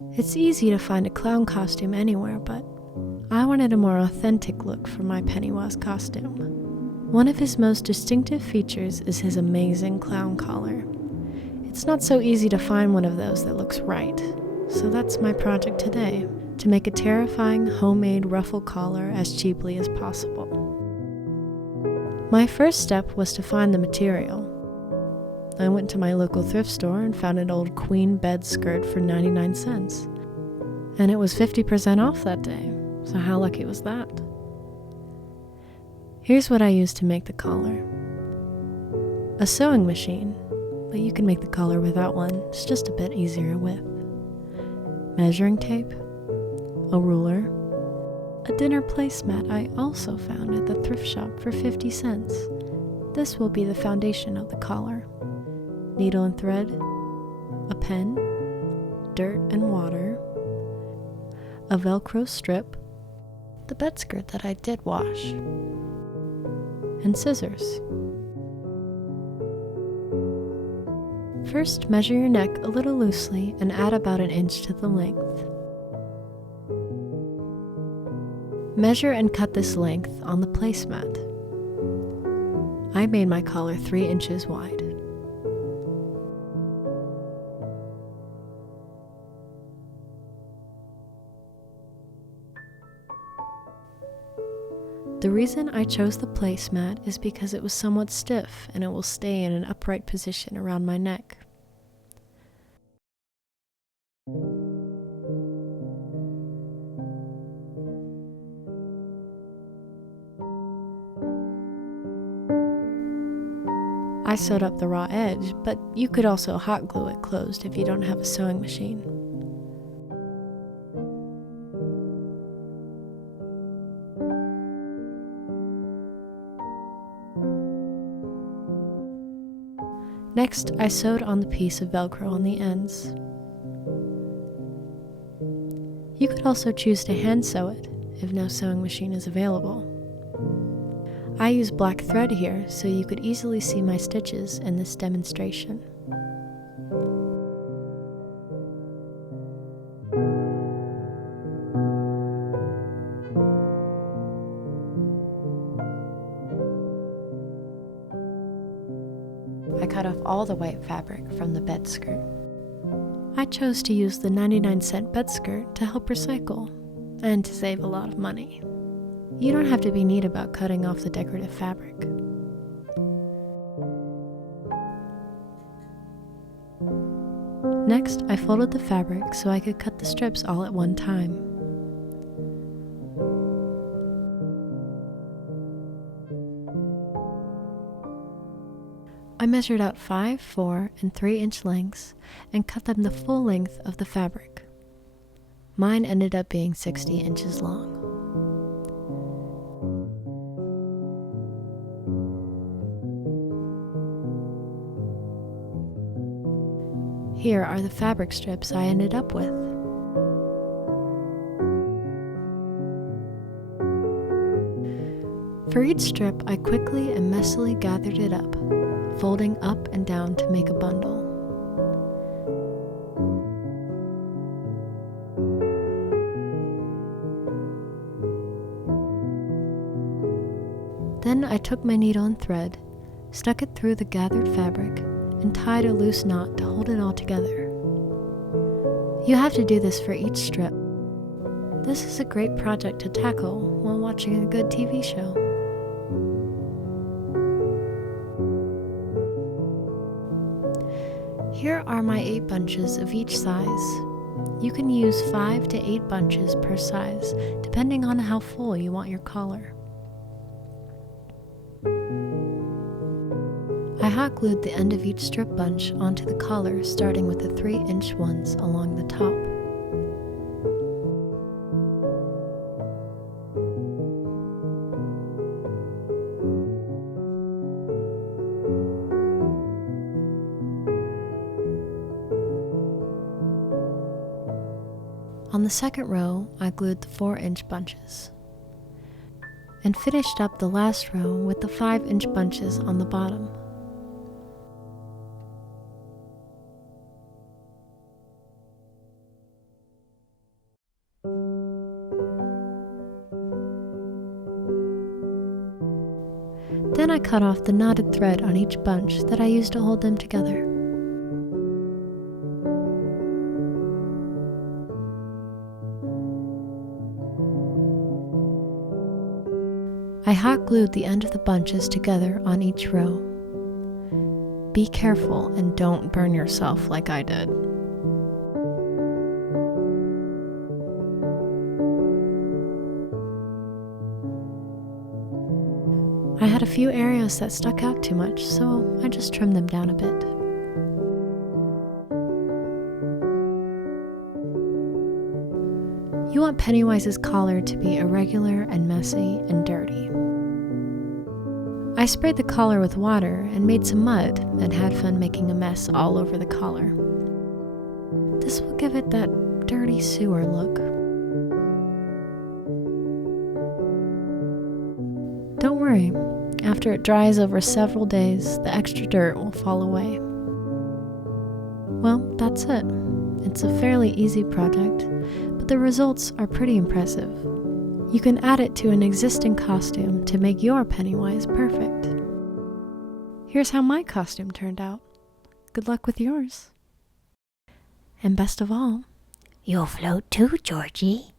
It's easy to find a clown costume anywhere, but I wanted a more authentic look for my Pennywise costume. One of his most distinctive features is his amazing clown collar. It's not so easy to find one of those that looks right, so that's my project today, to make a terrifying homemade ruffle collar as cheaply as possible. My first step was to find the material. I went to my local thrift store and found an old queen bed skirt for 99 cents. And it was 50% off that day, so how lucky was that? Here's what I used to make the collar. A sewing machine, but you can make the collar without one, it's just a bit easier with. Measuring tape, a ruler, a dinner placemat I also found at the thrift shop for 50 cents. This will be the foundation of the collar. Needle and thread, a pen, dirt and water, a Velcro strip, the bed skirt that I did wash, and scissors. First, measure your neck a little loosely and add about an inch to the length. Measure and cut this length on the placemat. I made my collar 3 inches wide. The reason I chose the placemat is because it was somewhat stiff and it will stay in an upright position around my neck. I sewed up the raw edge, but you could also hot glue it closed if you don't have a sewing machine. Next, I sewed on the piece of Velcro on the ends. You could also choose to hand sew it if no sewing machine is available. I use black thread here so you could easily see my stitches in this demonstration. I cut off all the white fabric from the bed skirt. I chose to use the 99-cent bed skirt to help recycle and to save a lot of money. You don't have to be neat about cutting off the decorative fabric. Next, I folded the fabric so I could cut the strips all at one time. I measured out 5, 4, and 3-inch lengths and cut them the full length of the fabric. Mine ended up being 60 inches long. Here are the fabric strips I ended up with. For each strip, I quickly and messily gathered it up, folding up and down to make a bundle. Then I took my needle and thread, stuck it through the gathered fabric, and tied a loose knot to hold it all together. You have to do this for each strip. This is a great project to tackle while watching a good TV show. Here are my 8 bunches of each size. You can use 5 to 8 bunches per size, depending on how full you want your collar. I hot glued the end of each strip bunch onto the collar, starting with the 3-inch ones along the top. On the second row, I glued the 4-inch bunches and finished up the last row with the 5-inch bunches on the bottom. Then I cut off the knotted thread on each bunch that I used to hold them together. I hot glued the end of the bunches together on each row. Be careful and don't burn yourself like I did. I had a few areas that stuck out too much, so I just trimmed them down a bit. You want Pennywise's collar to be irregular and messy and dirty. I sprayed the collar with water and made some mud and had fun making a mess all over the collar. This will give it that dirty sewer look. Don't worry, after it dries over several days, the extra dirt will fall away. Well, that's it. It's a fairly easy project, but the results are pretty impressive. You can add it to an existing costume to make your Pennywise perfect. Here's how my costume turned out. Good luck with yours. And best of all, you'll float too, Georgie.